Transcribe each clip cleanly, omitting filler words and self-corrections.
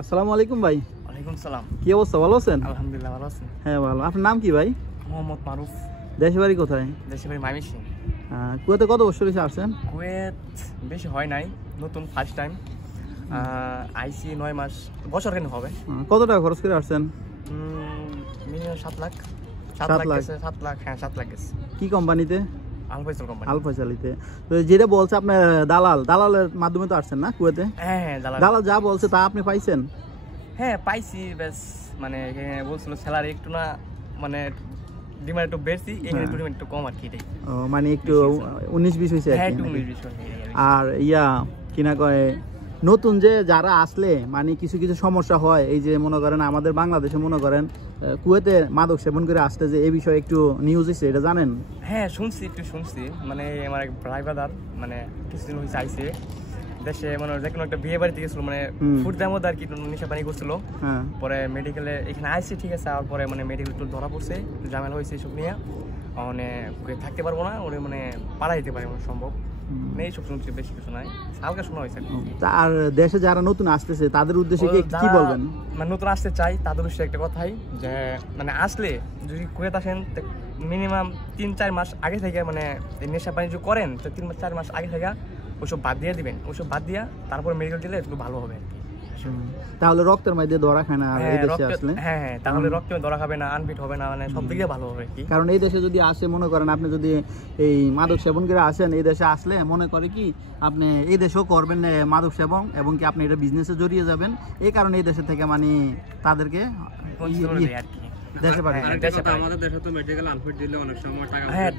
আসসালামু আলাইকুম ভাই। ওয়ালাইকুম সালাম। কি অবস্থা, ভালো আছেন? আলহামদুলিল্লাহ ভালো আছেন। হ্যাঁ ভালো। আপনার নাম কি ভাই? মোহাম্মদ মারুফ। দেশের বাড়ি কোথায়? দেশের বাড়ি ময়মনসিংহ। কুয়েতে কত বছর এসে আসছেন? কুয়েত বেশি হয় নাই, নতুন ফার্স্ট টাইম আইসি 9 মাস, বছর কেন হবে। কত টাকা খরচ করে আসছেন? মিনিমাম 7 লাখ। 7 লাখ গেছে, 7 লাখ, হ্যাঁ 7 লাখ গেছে। কি কোম্পানিতে? আল ফয়সাল কোম্পানি। আল ফয়সালিতে। তো যেটা বলছে আপনার দালালের মাধ্যমে তো আসছেন না কুয়েতে? হ্যাঁ হ্যাঁ, দালাল যা বলছে তা আপনি পাইছেন? হ্যাঁ পাইছি, বেশ মানে বলছিল স্যালারি একটু না, মানে ডিমান্ড একটু বেশি, এখানে ডিমান্ড একটু কম আর কি। মানে একটু 19-20 হয়েছে। হ্যাঁ একটু 19-20 হয়। আর কিনা কয় নতুন যে যারা আসলে মানে কিছু কিছু সমস্যা হয়, এই যে মনে করেন আমাদের বাংলাদেশে মনে করেন কুয়েতে মাদক সেবন করে আসতে, যে এই বিষয়ে একটু নিউজ এসেছে, এটা জানেন? হ্যাঁ শুনছি, একটু শুনছি। মানে আমার এক ভাই ব্রাদার মানে কিছুদিন হয়েছে আইসে দেশে, মানে যে কোনো একটা বিয়ে বাড়িতে গেছিল, মানে ফুড দামও আর কি নেশা পানি করছিল। পরে মেডিকেলে এখানে আইসে, ঠিক আছে, আর পরে মানে মেডিকেল একটু ধরা পড়ছে, ঝামেলা হয়েছে এসব নিয়ে, মানে থাকতে পারবো না, ওরে মানে পাড়া দিতে পারে সম্ভব এইসব শুনছি, বেশি কিছু নাই, হালকা শোনা হয়েছে। আর দেশে যারা নতুন আসতেছে তাদের উদ্দেশ্যে কি বলবেন? মানে নতুন আসতে চাই তাদের উদ্দেশ্যে একটা কথাই, যে মানে আসলে যদি কুয়েত আসেন মিনিমাম 3-4 মাস আগে থেকে, মানে নেশা পানি যদি করেন তো 3-4 মাস আগে থেকে ওইসব বাদ দিয়ে দিবেন। ওইসব বাদ দিয়া তারপরে মেডিকেল দিলে একটু ভালো হবে আর কি। তাহলে রক্তের মধ্যে ধরা খায় না এই দেশে আসলে? হ্যাঁ হ্যাঁ, তাহলে রক্ত ধরা খাবে না, আনফিট হবে না, মানে সব দিকে ভালো হবে কি। কারণ এই দেশে যদি আসে, মনে করেন আপনি যদি এই মাদক সেবন করে আসেন, এই দেশে আসলে মনে করে কি আপনি এই দেশেও করবেন মাদক সেবন, এবং কি আপনি এটা বিজনেসে জড়িয়ে যাবেন। এই কারণে এই দেশে থেকে মানে তাদেরকে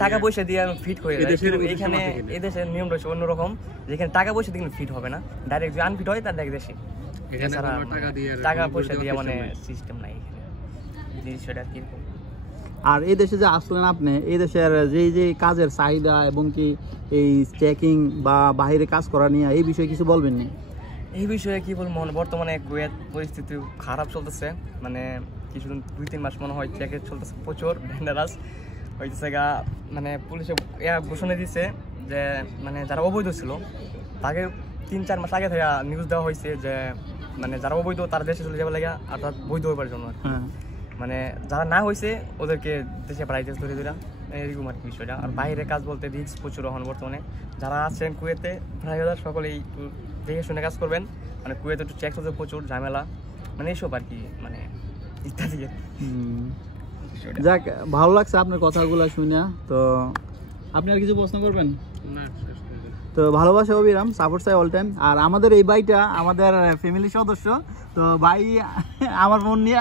টাকা পয়সা দিয়ে ফিট হয়ে যায়। এখানে এই দেশের নিয়ম রয়েছে অন্যরকম, যেখানে টাকা পয়সা দিয়ে ফিট হবে না, ডাইরেক্ট যদি আনফিট হয় তার ডাইরেক্ট দেশে টাকা পয়সা দিয়ে মানে সিস্টেম নাই জিনিসটা আর কি। আর এই দেশে যে আসলেন আপনি, এই দেশের যে কাজের চাহিদা এবং কি এই চেকিং বা বাইরে কাজ করা নিয়ে এই বিষয়ে কিছু বলবেন না? এই বিষয়ে কি বলবো, বর্তমানে কুয়েত পরিস্থিতি খারাপ চলতেছে, মানে কিছুদিন 2-3 মাস মনে হয় চেকে চলতেছে, প্রচুর ডেঞ্জারাস হইতেছে গা। মানে পুলিশে ঘোষণা দিচ্ছে যে মানে যারা অবৈধ ছিল তাকে 3-4 মাস আগে থেকে নিউজ দেওয়া হয়েছে যে মানে যারা অবৈধ তারা দেশে চলে যাবে লাগে, আর তার বৈধ হইবার জন্য। মানে যারা না হয়েছে ওদেরকে দেশে পাঠাইতে ধরে ধরে, এরকম আর কি বিষয়টা। আর বাইরে কাজ বলতে রিস্ক প্রচুর এখন বর্তমানে। যারা আছেন কুয়েতে ড্রাইভার সকলেই একটু দেখে শুনে কাজ করবেন, মানে কুয়েতে একটু চেক হচ্ছে প্রচুর ঝামেলা, মানে এইসব আর কি, মানে ইত্যাদি। যাক, ভালো লাগছে আপনার কথাগুলো শুনে। তো আপনি আর কিছু প্রশ্ন করবেন? না। তো ভালোবাসা অবিরাম, সাপোর্ট চাই অল টাইম। আর আমাদের এই ভাইটা আমাদের ফ্যামিলি সদস্য, তো ভাই আমার ফোন নিয়ে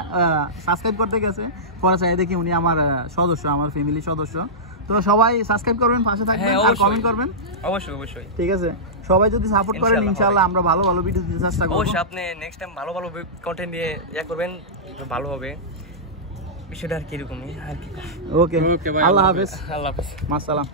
সাবস্ক্রাইব করতে গেছে, পরে চাই দেখি উনি আমার সদস্য, আমার ফ্যামিলি সদস্য। তো সবাই সাবস্ক্রাইব করবেন, পাশে থাকবেন আর কমেন্ট করবেন। অবশ্যই অবশ্যই, ঠিক আছে। সবাই যদি সাপোর্ট করেন ইনশাআল্লাহ আমরা ভালো ভালো ভিডিও দিতে চেষ্টা করব। অবশ্যই আপনি নেক্সট টাইম ভালো ভালো কন্টেন্ট নিয়ে করবেন, ভালো হবে বিষয়টা আর কি, এরকমই আর কি। ওকে, আল্লাহ হাফেজ। আল্লাহ হাফেজ, মাসসালাম।